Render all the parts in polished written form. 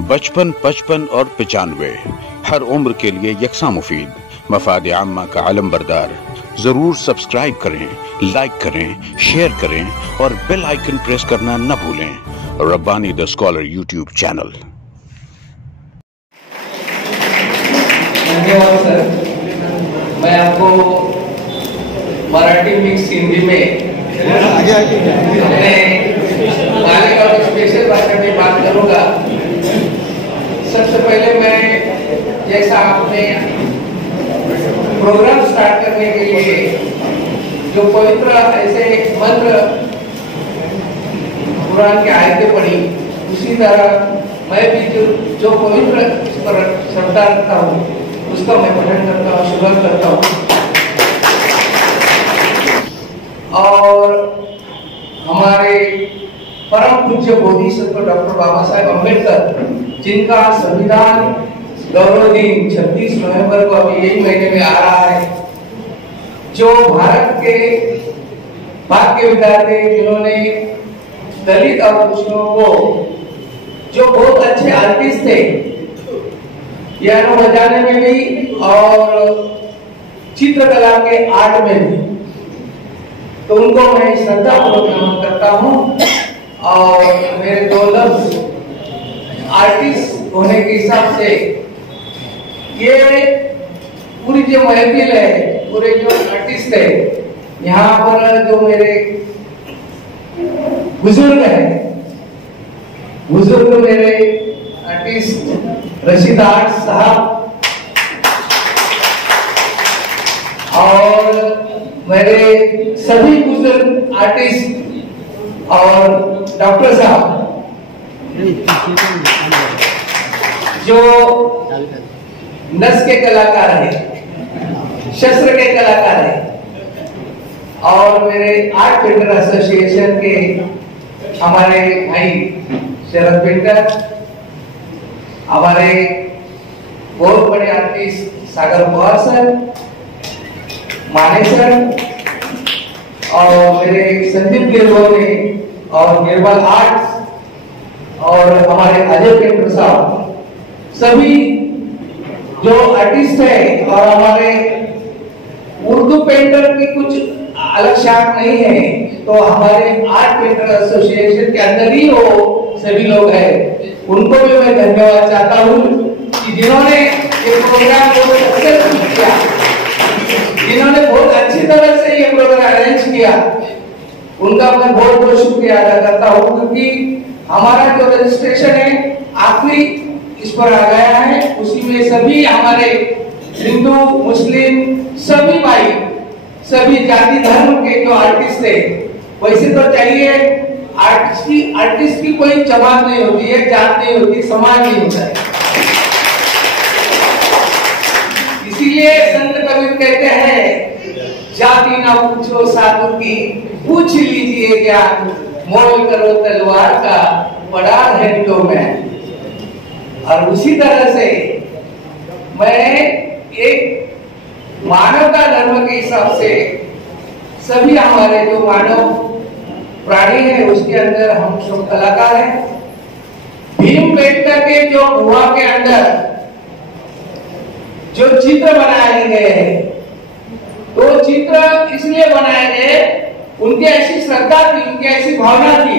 बचपन, 55 और 95 हर उम्र के लिए यकसा मुफीद, मफाद आम्मा का आलम बरदार। जरूर सब्सक्राइब करें, लाइक करें, शेयर करें और बेल आइकन प्रेस करना न भूलें। Rabbani the scholar YouTube channel. धन्यवाद सर। मैं आपको मराठी मिक्स हिंदी में अपने मालेगांव स्पेशल भाषा में बात करूंगा। सबसे पहले मैं, जैसा आपने प्रोग्राम स्टार्ट करने के लिए जो पवित्र ऐसे मंत्र कुरान की आयतें पढ़ी, उसी तरह मैं भी जो पवित्र श्रद्धा रखता हूँ उसका मैं पठन करता हूँ, शुगर करता हूँ। और हमारे परम पूज्य बोधिसत्व डॉक्टर बाबा साहेब अम्बेडकर, जिनका संविधान गौरव दिन 26 नवंबर को अभी यही महीने में आ रहा है, जो भारत के भाग्य विधाते, जिन्होंने दलित और पिछड़ों को, जो बहुत अच्छे आर्टिस्ट थे पियानो बजाने में भी और चित्रकला के आर्ट में भी, तो उनको मैं श्रद्धापूर्वक नमन करता हूँ। और मेरे दो लफ्ज आर्टिस्ट होने के हिसाब से, ये पूरी जो महफिल है, पूरे जो आर्टिस्ट है, यहाँ पर जो मेरे बुजुर्ग हैं, बुजुर्ग मेरे आर्टिस्ट रशीद आर्ट साहब और मेरे सभी बुजुर्ग आर्टिस्ट और डॉक्टर साहब जो नस के कलाकार है, शस्त्र के कलाकार है, और मेरे आर्ट पेंटर एसोसिएशन के हमारे भाई शरद पेंटर, हमारे बहुत बड़े आर्टिस्ट सागर पवार सर, माने सर, और मेरे संदीप गिरवाले और गिरवाल आर्ट्स, और हमारे अजय पेंटर साहब, सभी जो आर्टिस्ट है। और हमारे उर्दू पेंटर की कुछ अलग शाख नहीं है, तो हमारे आर्ट पेंटर एसोसिएशन के अंदर ही वो सभी लोग हैं। उनको भी मैं धन्यवाद चाहता हूँ कि जिन्होंने ये प्रोग्राम को सक्सेसफुल किया, जिन्होंने बहुत अच्छी तरह से ये प्रोग्राम अरेंज किया, उनका मैं बहुत बहुत शुक्रिया अदा करता हूँ। क्योंकि हमारा जो रजिस्ट्रेशन है आखिरी इस पर आ गया है, उसी में सभी हमारे हिंदू मुस्लिम सभी भाई, सभी जाति धर्म के जो आर्टिस्ट थे, वैसे तो चाहिए आर्टिस्ट की कोई जमात नहीं होती है, जात नहीं होती, समाज नहीं होता है। इसीलिए संत कबीर कहते हैं, जाति ना पूछो साधु की, पूछ लीजिए ज्ञान, मोल करो तलवार का, बड़ा है तो मैं। और उसी तरह से मैं एक मानवता धर्म के हिसाब से सभी हमारे जो मानव प्राणी है, उसके अंदर हम सब कलाकार हैं। भीमबेटका के जो गुहा के अंदर जो चित्र बनाए गए हैं, तो चित्र इसलिए बनाए गए, उनकी ऐसी श्रद्धा थी, उनकी ऐसी भावना थी।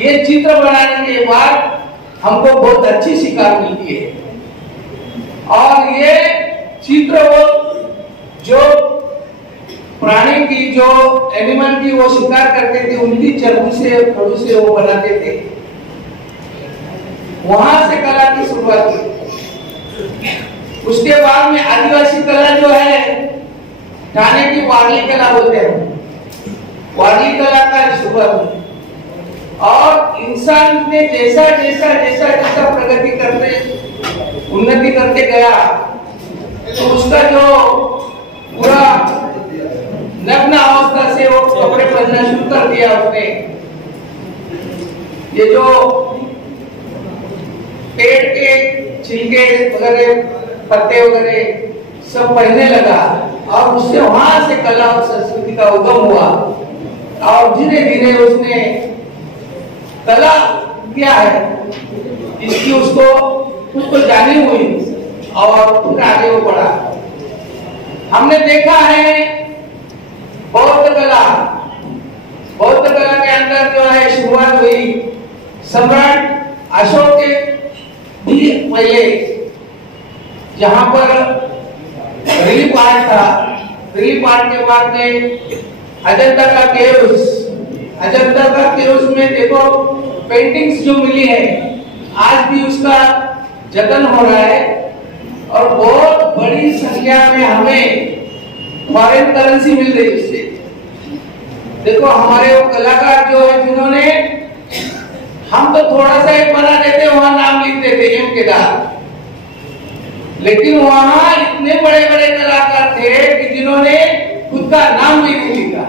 ये चित्र बनाने के बाद हमको बहुत अच्छी शिकार मिलती है। और ये चित्र वो जो प्राणी की, जो एनिमल की वो शिकार करते थे, उनकी चर्बी से, फड़ू से वो बनाते थे। वहां से कला की शुरुआत हुई। उसके बाद में आदिवासी कला जो है, ठाणे की वारली कला बोलते हैं, वारली कला का शुरुआत हुई। और इंसान ने जैसा जैसा जैसा जैसा प्रगति करते, उन्नति करते गया, तो उसका जो पूरा नग्न अवस्था से वो कपड़े पहनना शुरू कर दिया उसने। ये जो पेड़ के छिलके वगैरह, पत्ते वगैरह सब पहनने लगा, और उससे वहां से कला और संस्कृति का उगम हुआ। और धीरे धीरे उसने कला क्या है, इसकी उसको कुछ तो जानी हुई और फिर आगे वो बढ़ा। हमने देखा है बौद्ध कला के अंदर जो है शुरुआत हुई सम्राट अशोक के भी पहले, जहां पर रिलीफ आर्ट था। रिलीफ आर्ट के बाद में अजंता का केव्स में देखो पेंटिंग्स जो मिली है, आज भी उसका जतन हो रहा है और बहुत बड़ी संख्या में हमें फॉरेन करेंसी मिल रही है उससे। देखो हमारे वो कलाकार जो है जिन्होंने, हम तो थोड़ा सा एक बना देते वहां नाम लिख देते एम केदार, लेकिन वहां इतने बड़े बड़े कलाकार थे कि जिन्होंने खुद का नाम भी नहीं लिखा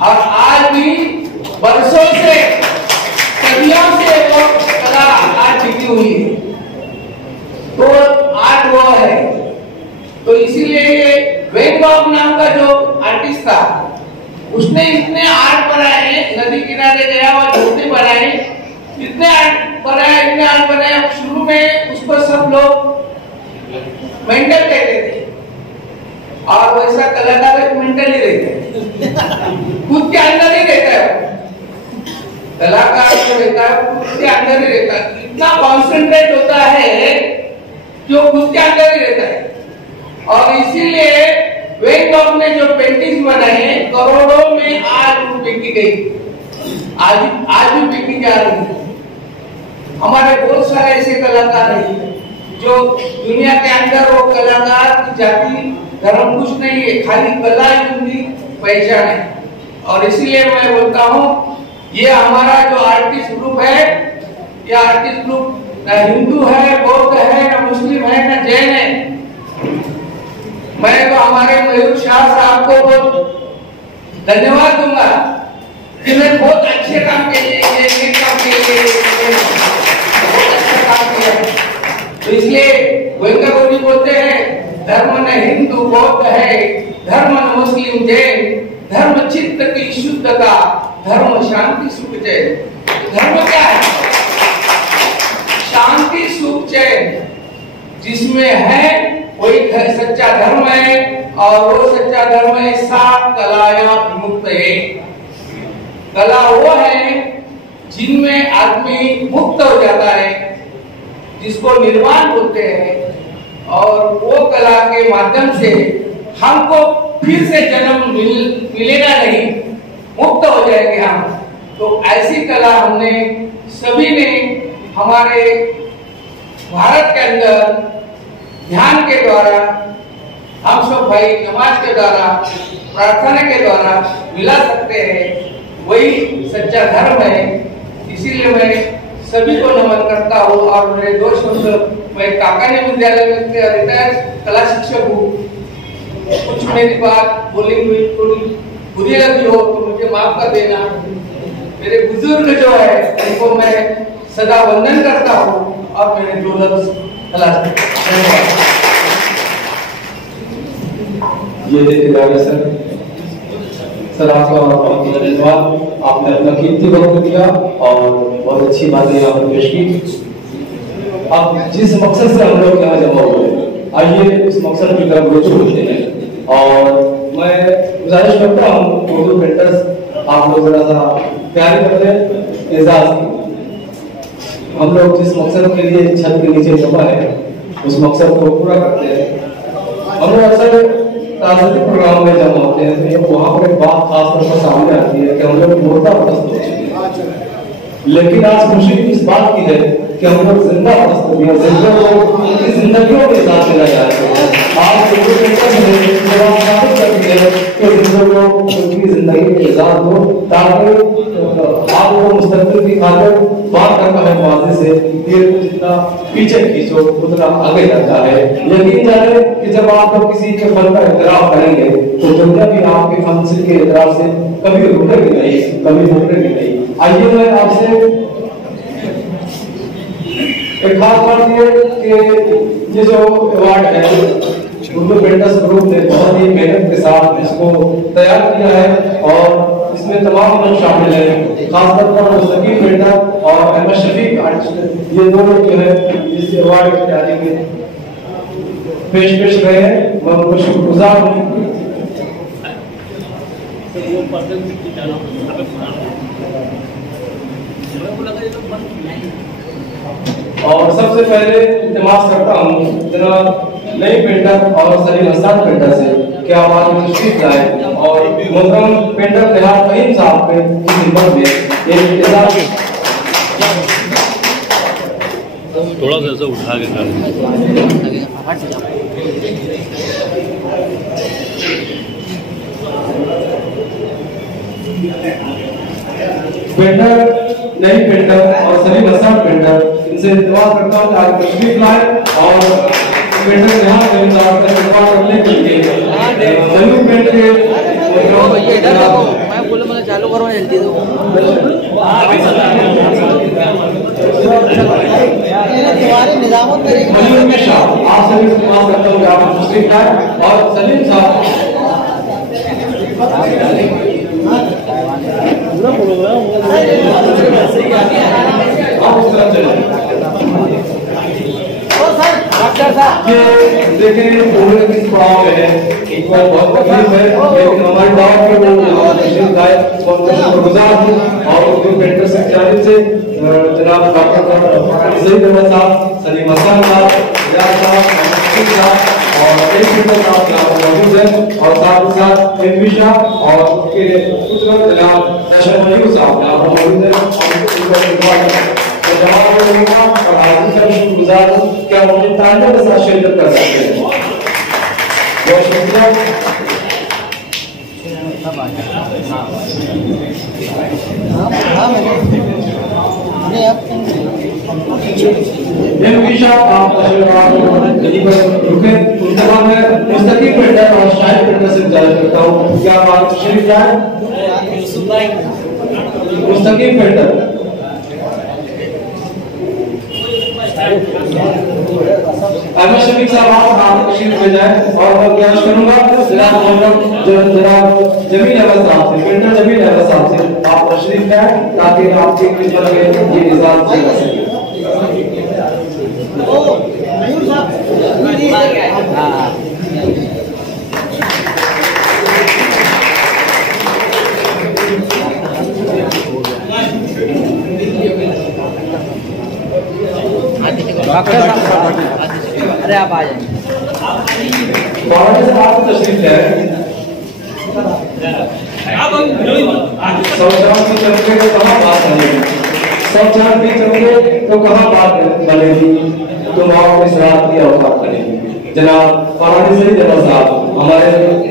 और आज भी वर्षों से सदियों से वो कला आज टिकी हुई है। तो आर्ट वो है। तो इसीलिए वैन गॉग नाम का जो आर्टिस्ट था उसने इतने आर्ट बनाए, नदी किनारे गया और झूठे बनाए, इतने आर्ट बनाए। शुरू में उसको सब लोग मेंटल कहते थे और वैसा कलाकार मेंटल ही रहता है, खुद के अंदर ही रहता है। कलाकार जो रहता है खुद के अंदर ही रहता है, इतना कॉन्सेंट्रेट होता है जो खुद के अंदर ही रहता है। और इसीलिए वैन गॉग ने जो पेंटिंग्स बनाए करोड़ों में आज वो बिकी गई, आज भी बिकी जा रही है। हमारे बहुत सारे ऐसे कलाकार हैं जो दुनिया के अंदर, वो कलाकार की जाति धर्म कुछ नहीं है, खाली कला ही उनकी पहचान है। और इसीलिए मैं बोलता हूँ ये हमारा जो आर्टिस्ट ग्रुप है, ये आर्टिस्ट ग्रुप न हिंदू है, बौद्ध है, न मुस्लिम है, न जैन है। मैं तो हमारे मयूर शाह साहब को बहुत धन्यवाद दूंगा कि मैं बहुत अच्छे काम के लिए बहुत अच्छा काम किया। तो इसलिए गोयंका गुरु बोलते हैं धर्म न हिंदू बौद्ध है, धर्म न मुस्लिम जैन, धर्म चित्त की शुद्धता, धर्म शांति सुख चैन। धर्म क्या है? शांति सुख चैन जिसमें है वही सच्चा धर्म है। और वो सच्चा धर्म है सात कलायां मुक्त है। कला वो है जिनमें आदमी मुक्त हो जाता है, जिसको निर्वाण बोलते हैं। और वो कला के माध्यम से हमको फिर से जन्म मिलेगा नहीं, मुक्त हो जाएंगे हम। तो ऐसी कला हमने सभी ने हमारे भारत के अंदर ध्यान के द्वारा, हम सब भाई नमाज के द्वारा, प्रार्थना के द्वारा मिला सकते हैं। वही सच्चा धर्म है। इसीलिए मैं सभी को नमन करता हूँ। और मेरे दो शब्द, मैं काकानी विद्यालय में रिटायर्ड कला शिक्षक हूँ। कुछ मेरी बात बोली हुई थोड़ी बुरी लगी हो तो मुझे माफ कर देना। मेरे बुजुर्ग जो है उनको मैं सदा वंदन करता हूँ और मेरे दो लफ्ज ये देखिए सर आपका बहुत धन्यवाद। आपने अपना कीमती वक्त दिया और बहुत अच्छी बातें आपने पेश की। अब जिस मकसद से हम लोग यहाँ जमा हुए, आइए उस मकसद की तरफ रुझान होते हैं। और मैं गुजारिश करता हूँ उर्दू पेंटर्स आप लोग थोड़ा सा प्यार करते हैं। एजाज हम लोग जिस मकसद के लिए छत के नीचे जमा है उस मकसद को पूरा करते हैं। हम लोग अक्सर ताज़गी प्रोग्राम में जमा होते हैं तो वहाँ पर एक बात खास तौर पर सामने आती है कि हम लोग मुर्दा परस्त हो चुके हैं। लेकिन आज खुशी इस बात की है कि हम लोग जिंदा परस्त हो गए, जिंदा को उनकी जिंदगियों के साथ लेना चाहते हैं। आज साबित करती है कि जिंदों को उनकी जिंदगी के साथ हो, ताकि आपको मुस्तकबिल की खातिर बात करना है माजी से, ये जितना पीछे खींचो उतना आगे जाता है। यकीन जाने कि जब आप लोग किसी के फन का एतराफ करेंगे तो दुनिया भी आपके फन के एतराफ से कभी रुकेगी नहीं, कभी रुकेगी नहीं। आइए मैं आपसे एक खास बात ये कि ये जो अवार्ड है उर्दू पेंटर्स ग्रुप ने बहुत ही मेहनत के साथ इसको तैयार किया है और इस इसमें तमाम लोग शामिल हैं, खासतौर पर मुस्तकीम पेंटर और अहमद शफीक आर्टिस्ट, ये दो लोग जो है इस अवार्ड की तैयारी में पेश रहे हैं। मैं उनको शुक्रगुजार हूँ। और सबसे पहले इल्तिमास करता हूँ जनाब नई पेंटर और सलीम हसन पेंटर से क्या आवाज में तशरीफ लाए और मोहतरम पेंटर निहाल फहीम साहब के खिदमत में एक इंतजार थोड़ा सा ऐसा उठा के कर पेंटर नई पेंटर और सलीम हसन पेंटर इनसे इल्तिमास करता हूँ कि आज तशरीफ लाए और पेंटर निहाल फहीम साहब का इल्तिमास करने के लिए मयूर पेंट के मैं बोले मैंने चालू करो जल्दी दो तुम्हारे निजामत मयूर में शाह आप सभी से इल्तिमास करता हूँ कि आप तशरीफ लाए और सलीम साहब आप उस तरफ चले ये देखें पूरे किस पड़ाव में है एक बार बहुत तकलीफ है लेकिन हमारे गांव के वो तशरीफ लाए बहुत शुक्रगुजार हूँ और उर्दू पेंटर से जानिब से जनाब डॉक्टर सईद अहमद साहब, सलीम हसन साहब, रियाज साहब, मोहम्मद साहब और एक पेंटर साहब यहाँ मौजूद है और साथ ही साथ एमवी शाह और उसके पुत्र जनाब जशन मयूर साहब यहाँ मौजूद है और हाजिर का शुक्रगुजार हूँ क्या मुझे तालियों के साथ शिरकत कर सकते हैं। बहुत शुक्रिया। आप रुके उनके बाद मैं मुस्तकीम पेंटर और शाहिद पेंटर से गुजारिश करता हूँ क्या आप तशरीफ लाए। मुस्तकीम पेंटर अहमद शफीक साहब आप तशरीफ ले जाए और मैं गुजारिश करूंगा जनाब जमील अहमद साहब से पेंटर जमील अहमद साहब से आप तशरीफ लाए ताकि आपकी खिदमत में ये निजाम चल सके। अरे आप आ जाए आपको तशरीफ है तो कहाँ बात बनेगी तुम आओ इस रात की औकात करेगी। जनाब फरानी सईद अहमद साहब हमारे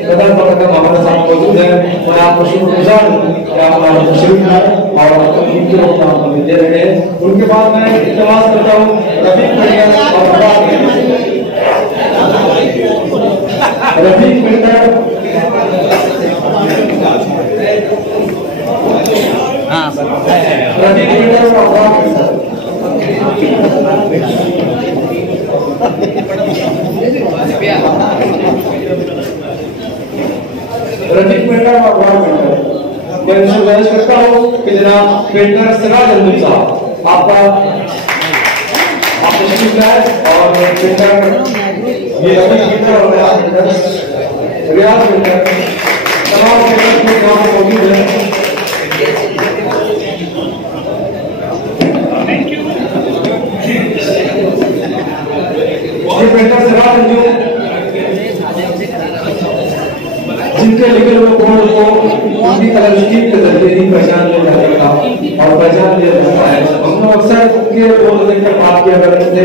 कदर पकड़ मोहम्मद साहब मौजूद हैं मैं आपको शुक्रगुजार हूँ कि आप हमारे तशरीफ लाए और उनके प्रोग्राम हमें दे रहे हैं। उनके बाद मैं इल्तिमास करता हूँ Rafiq painter Rafiq painter Rafiq painter और मैं गुजारिश करता हूँ कि जनाब पेंटर सिराज अहमद साहब आपका आप तशरीफ लाए और पेंटर ये रफीक पेंटर और रियाज पेंटर तमाम पेंटर के यहाँ मौजूद है। ये पेंटर सिराज जिनके लिखे हुए बोर्ड को उनकी कलमस्टीक के जरिए ही पहचान लिया जाता था और पहचान लिया जाता है। हमने अक्सर उनके बोर्ड देखकर बात किया करते थे।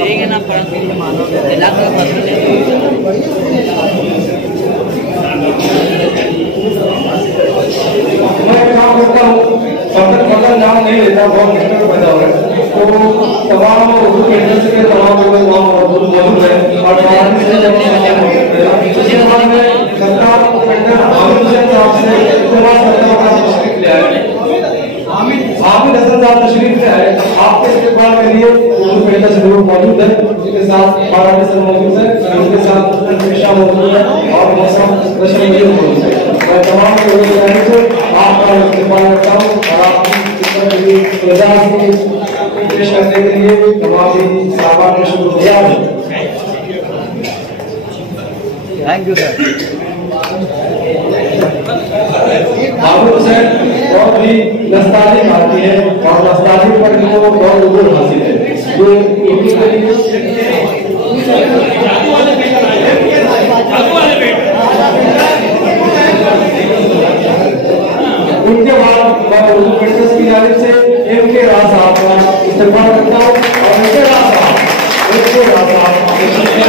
देंगे ना मानो नाम नहीं लेता बहुत मुश्किल पैदा हो रहा है तो तमाम उर्दू पेंटर्स के तमाम लोग वहाँ मौजूद हैं और आपके इस्तेमाल के लिए उर्दू पेटा से लोग मौजूद है, उनके साथ बारानी सर मौजूद है, उनके साथ पेशा मौजूद है और मौसम रशम मौजूद है। मैं तमाम लोगों से आपका इस्तेमाल करता हूँ और आपकी पेश करने के लिए तमाम साहबान का शुक्रिया। Thank you sir. Hamid Hussain बहुत ही नस्तालिक आदमी है और नस्तालिक पर इनको बहुत उजूर हासिल है। जो उनके बाद मैं उर्दू पेशेंस की जानिब से इनके राज साहब का इस्तेमाल करता हूँ और इनके राज साहब उर्दू पेशेंस के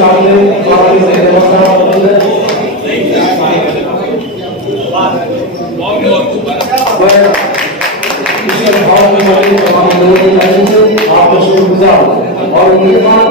सामने आपको शुक्रगुजार और उनके बाद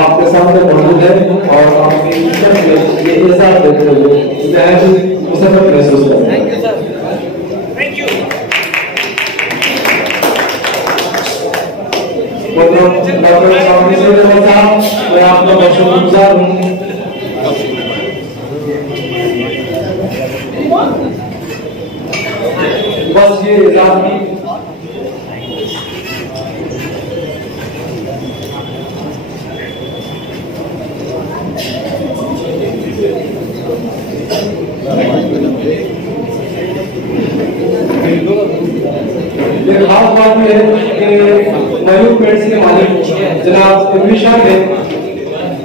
आपके सामने मौजूद है और आपकी ये एहसास देते हुए मुसरत महसूस करते हैं। मैं आपका बहुत शुक्रगुजार हूँ। बस ये इजाज़त ये खास बात है कि मयूर पेंट्स के मालिक जनाब इमरीशा ने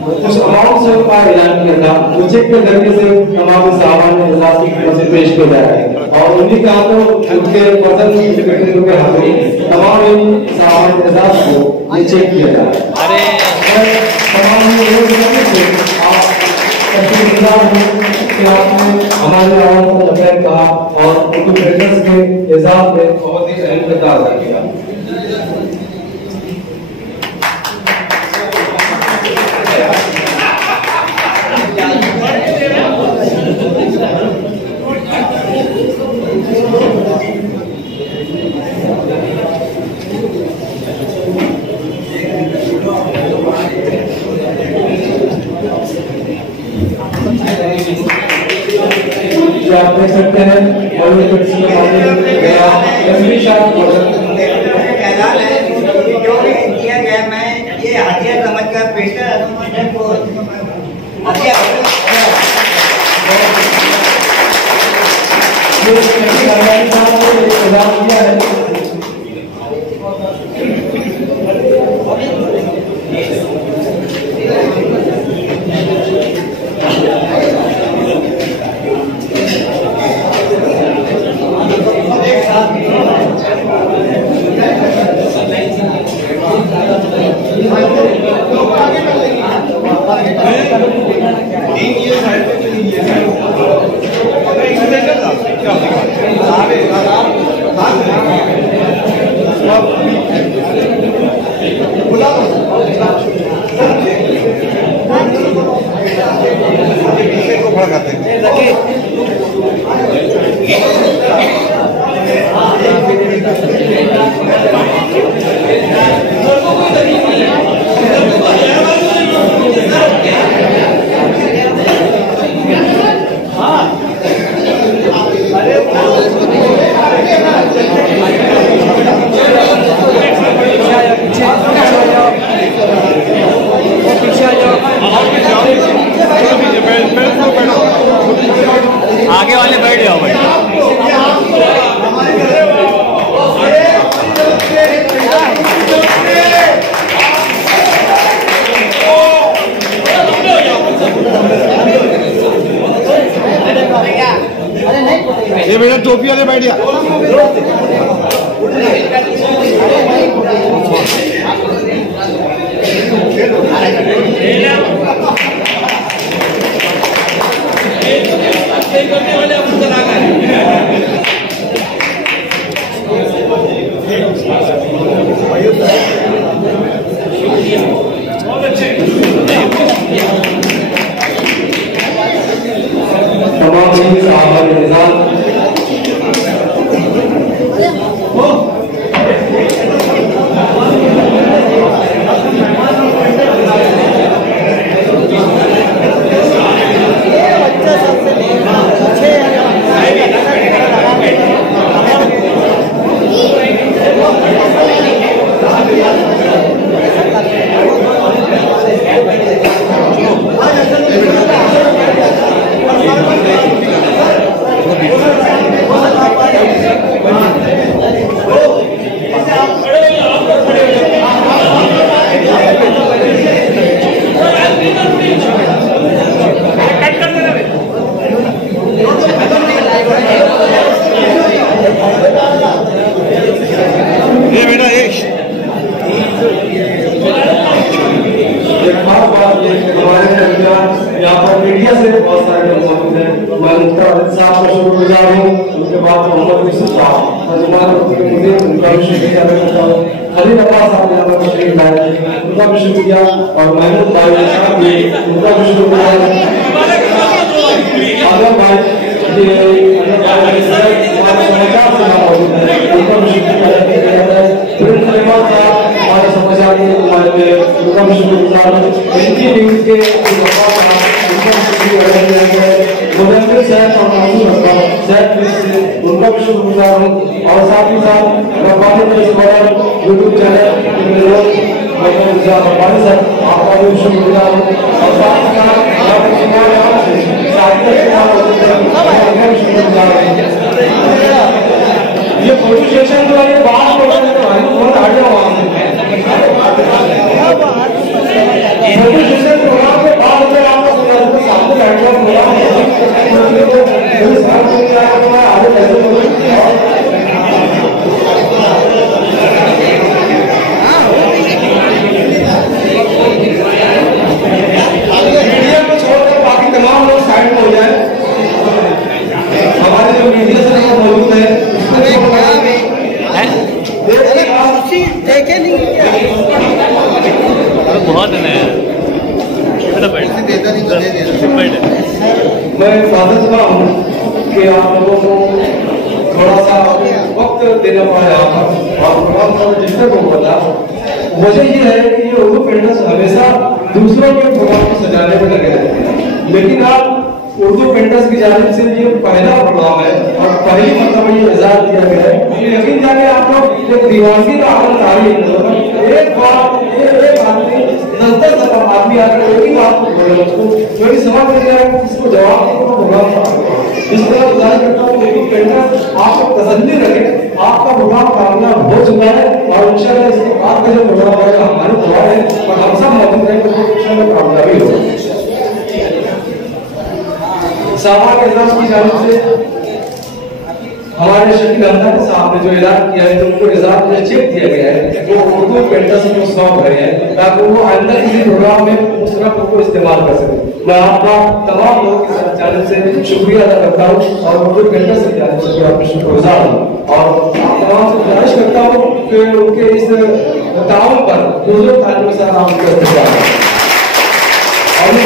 कुछ अमाउंट से का ऐलान किया था, वो चेक के जरिए से तमाम सामान में इजाफी कीमत से पेश किया जाएगा और उन्हीं का तो उनके वजन सेक्रेटरी के हाथ में तमाम सामान इजाफ को ये चेक किया जाएगा। अरे तमाम कि आपने हमारे आवाज को बगैर कहा और उर्दू पेशेंस के इजाफ में बहुत ही अहम किरदार अदा किया। आप देख सकते हैं और ये कुछ गया तस्वीर शायद ऐलान है जो भी किया गया, मैं ये हथियार समझकर पेश को ये बेटा टोपी वाले बैठ गया। यहाँ पर मीडिया से बहुत सारे लोग मौजूद हैं। मैं मुख्तार साहब का शुक्रगुजार हूँ। उसके बाद मोहम्मद यूसुफ साहब मुझे उनका भी शुक्रिया अदा करता हूँ। खलील अब्बास साहब यहाँ पर तशरीफ लाए, उनका भी शुक्रिया। और महमूद भाई साहब भी, उनका भी शुक्रिया। आजम भाई समाचार से यहाँ मौजूद है, उनका भी शुक्रिया अदा किया जाता है। हमारे समाचार के उनका भी शुक्रगुजार हूँ। एनटी न्यूज के मुदम्मिर साहब और मासूम अकबर साहब उनका भी शुक्रगुजार हूँ। और साथ ही साथ रब्बानी यूट्यूब चैनल रब्बानी साहब आपका भी शुक्रगुजार हूँ। और साथ ही साथ शुक्रगुजार हूँ। ये फोटो सेशन जो है बाहर फोटो सेशन प्रोग्राम के बाद में आपको सामने बैठा मीडिया को छोड़कर बाकी तमाम लोग साइड में हो जाए। हमारे जो मीडिया से मौजूद है देखे नहीं बहुत है मैं स्वागत करता हूँ कि आप लोगों को थोड़ा सा वक्त देना पड़ा यहाँ पर और प्रोग्राम जितने को पता वजह ये है कि ये उर्दू पेंटर्स हमेशा दूसरों के प्रोग्राम को सजाने में लगे रहते हैं, लेकिन आप उर्दू पेंटर्स की जानिब से ये पहला प्रोग्राम है और पहली मतलब ये इजाज़त दिया गया है। लेकिन जाके आप लोग एक दीवानगी का आनंद आ रही है। एक बार एक आदमी 10-10 दफा आदमी आकर एक ही बात को बोले, उसको मेरी समझ नहीं आया कि इसको जवाब देने का प्रोग्राम था। इस तरह गुजारिश करता हूँ कि पेंटर आपको तसल्ली रखे, आपका प्रोग्राम कामयाब हो चुका है और इंशाल्लाह इसके बाद का जो प्रोग्राम होगा हमारी दुआ है और हम सब मौजूद रहेंगे तो इंशाल्लाह कामयाबी होगी। साहब के इज़ाम की जानिब से हमारे शकील अहमद साहब ने जो ऐलान किया है, तो उनको इज़ाम में चेक दिया गया है, वो उर्दू पेंटर्स को सौंप रहे हैं ताकि वो आइंदा किसी प्रोग्राम में उस तरह को इस्तेमाल कर सके। मैं आपका तमाम लोगों की जानिब से शुक्रिया अदा करता हूँ और उर्दू पेंटर्स की जानिब से आपका शुक्रगुजार हूँ और तमाम से गुजारिश करता हूँ कि उनके इस ताउन पर उर्दू तालीम से आप और ये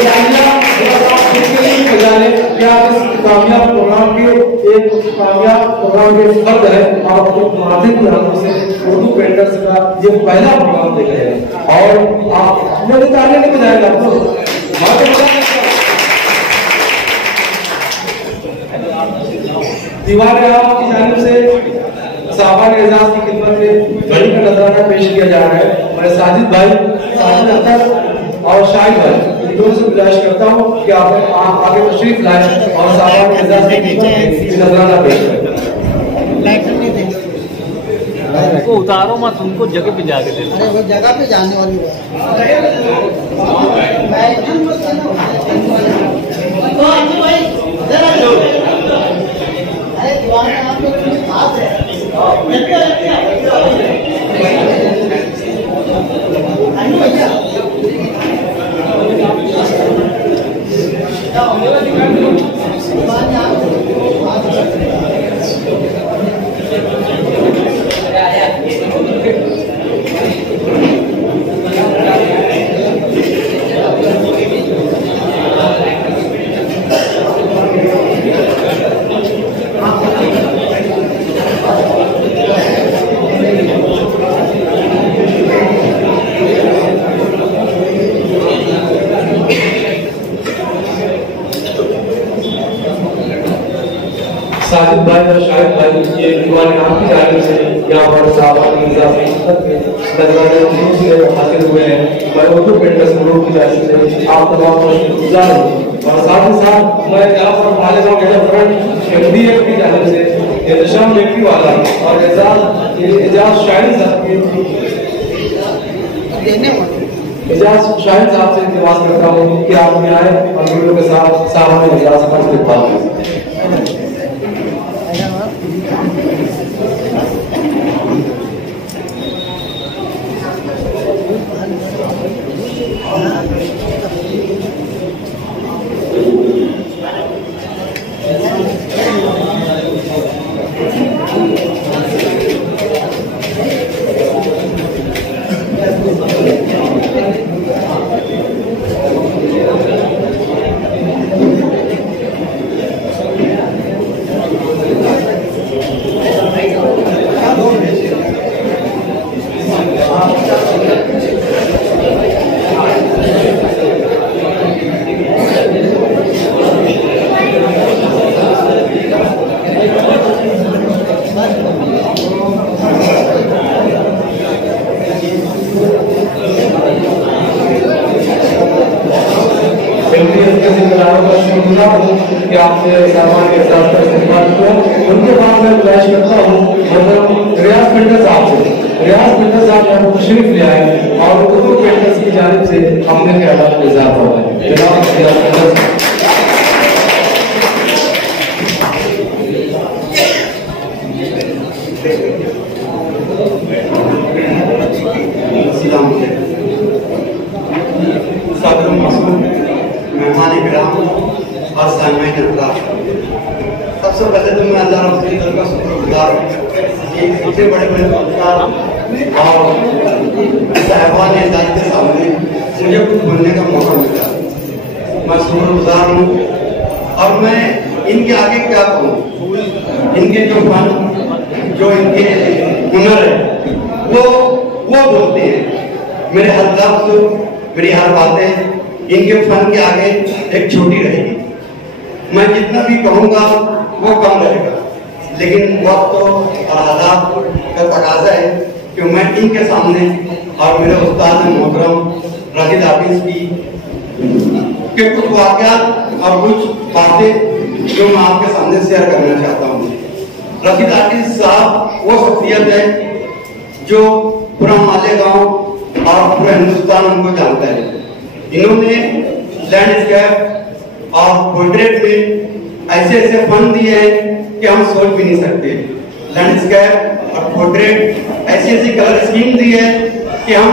जाने क्या इस कामयाब प्रोग्राम के एक कामयाब प्रोग्राम के फर्द है और आपको माध्यम की आंखों से उर्दू पेंटर्स का ये पहला प्रोग्राम देख रहे हैं और आप मेरे ताने नहीं बजाएंगे आपको दीवार की जानिब से साहबा के एजाज की खिदमत में घड़ी का नजराना पेश किया जा रहा है। मैं साजिद भाई, साजिद अख्तर और शाहिद भाई दोनों से गुजारिश करता हूँ कि आप आगे तशरीफ लाए और साहबा के एजाज की खिदमत में नजराना पेश करें। उनको उतारो मत, उनको जगह पे जाके दे। अरे वो जगह पे जाने वाली है। साजिद भाई और शाहिद भाई ये दीवान आपकी जानिब से यहाँ पर साहबा की इजाफी दरवाजे से हासिल हुए हैं। मैं उर्दू पेंटर्स ग्रुप की जानिब से आप तमाम को शुक्रगुजार हूँ और साथ ही साथ मैं यहाँ पर मालेगांव गेट फ्रंट MDF की जानिब से इंतजाम बेटी वाला और एजाज शाहिद साहब से इल्तिमास करता हूँ कि आप यहाँ आए और वीडियो के साथ सामने एजाज का इस्तेमाल करें। कि आपने सामान के साथ इस्तेमाल किया। उनके बाद मैं गुजारिश करता हूँ रियाज पेंटर साहब से यहाँ पर तशरीफ ले आए और उर्दू पेंटर्स की जानिब से हमने के आवाज में इजाफा हुआ है। जनाब रियाज पेंटर सबसे पहले तो मैं अल्लाह रब्बुल इज्जत का शुक्रगुजार हूँ कि इतने बड़े पुरस्कार और साहिबान इज़्ज़त के सामने मुझे कुछ बोलने का मौका मिला। मैं शुक्रगुजार हूँ और मैं इनके आगे क्या कहूँ। इनके जो फन जो इनके हुनर है वो बोलते हैं। मेरे हर लफ्ज़ मेरी हर बातें इनके फन के आगे एक छोटी रहेगी। मैं जितना भी कहूँगा वो कम रहेगा, लेकिन वक्त और हालात का तकाजा है कि मैं इनके सामने और मेरे उस्ताद मोहतरम राशिद हाफिज की के कुछ वाक़यात और कुछ बातें जो मैं आपके सामने शेयर करना चाहता हूँ। राशिद हाफिज साहब वो शख्सियत है जो पूरा मालेगांव और पूरा हिंदुस्तान उनको जानता है। इन्होंने लैंडस्केप और पोर्ट्रेट में ऐसे ऐसे फन दिए हैं कि हम सोच भी नहीं सकते। लैंडस्केप और पोर्ट्रेट ऐसी ऐसी कलर स्कीम दी है कि हम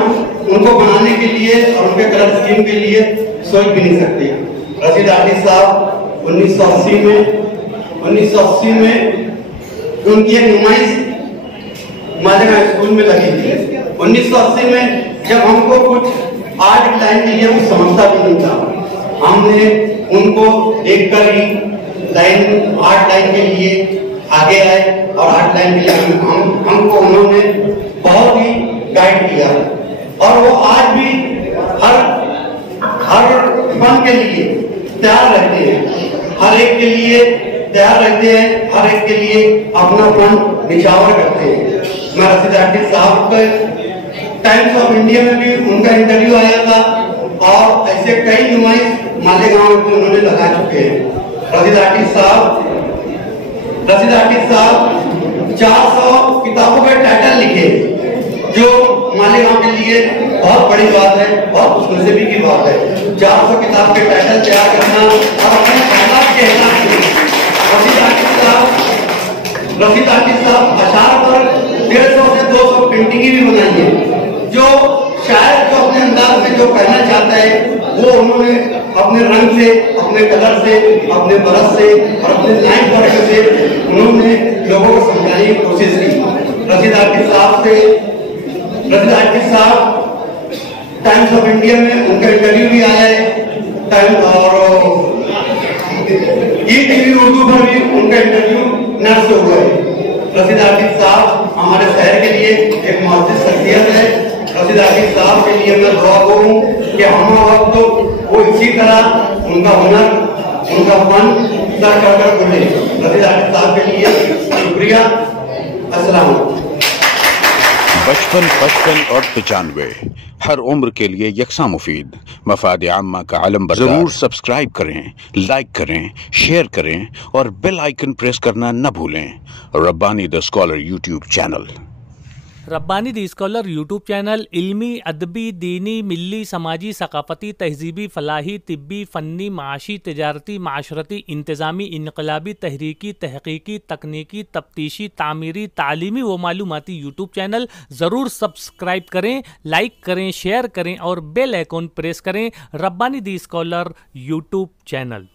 उनको बनाने के लिए और उनके कलर स्कीम के लिए सोच भी नहीं सकते। राशिद हाफिज साहब 1980 में उनकी एक नुमाइश मालेगांव स्कूल में लगी थी। 1980 में जब हमको कुछ आर्ट लाइन के लिए कुछ समझता भी नहीं था, हमने उनको एक करी लाइन आर्ट लाइन के लिए आगे आए और आर्ट लाइन के लिए हमको उन्होंने बहुत ही गाइड किया और वो आज भी हर फन के लिए तैयार रहते हैं, हर एक के लिए तैयार रहते हैं, हर एक के लिए अपना फन निछावर करते हैं। मैं राशिद हाफिज साहब के टाइम्स ऑफ इंडिया में भी उनका इंटरव्यू आया था और ऐसे कई नुमाइश मालेगांव में उन्होंने लगा चुके हैं। राशिद हाफिज साहब 400 किताबों के टाइटल लिखे जो मालेगांव के लिए बहुत बड़ी बात है, बहुत खुशनसीबी की बात है। 400 किताब के टाइटल तैयार करना और अपने औलाद के हिसाब से राशिद हाफिज साहब अशार पर 150 से 200 पेंटिंगें भी बनाई है, जो शायद जो अपने अंदाज में जो करना चाहता है वो उन्होंने अपने रंग से, अपने कलर से, अपने बरस से और अपने लाइन वर्क से उन्होंने लोगों को समझाने की कोशिश की। रशीद आर्टिस्ट साहब टाइम्स ऑफ इंडिया में उनका इंटरव्यू भी आया है, टाइम और ईटीवी उर्दू पर भी उनका इंटरव्यू नर्स हुआ है। रशीद आर्टिस्ट साहब हमारे शहर के लिए एक मुअज़्ज़िज़ शख्सियत है। रशीद आर्टिस्ट साहब के लिए मैं दुआ करूं कि हम वक्त वो इसी तरह उनका हुनर, उनका फन सर कर बोले। रशीद आर्टिस्ट साहब के लिए शुक्रिया। अस्सलाम वालेकुम। बचपन, 55 और 95 हर उम्र के लिए यकसा मुफीद। मफाद आम्मा का आलम बरदार। जरूर सब्सक्राइब करें, लाइक करें, शेयर करें और बेल आइकन प्रेस करना न भूलें। Rabbani the scholar YouTube channel. Rabbani the scholar YouTube channel इल्मी, अदबी, दीनी, मिली, समाजी, सकाफती, तहजीबी, फलाही, तिब्बी, फ़न्नी, माशी, तिजारती, माशरती, इंतज़ामी, इनकलाबी, तहरीकी, तहकीकी, तकनीकी, तफ्तीशी, तामीरी, तालीमी व मालूमाती यूट्यूब चैनल। ज़रूर सब्सक्राइब करें, लाइक करें, शेयर करें और बेल आइकन प्रेस करें। Rabbani the scholar YouTube channel.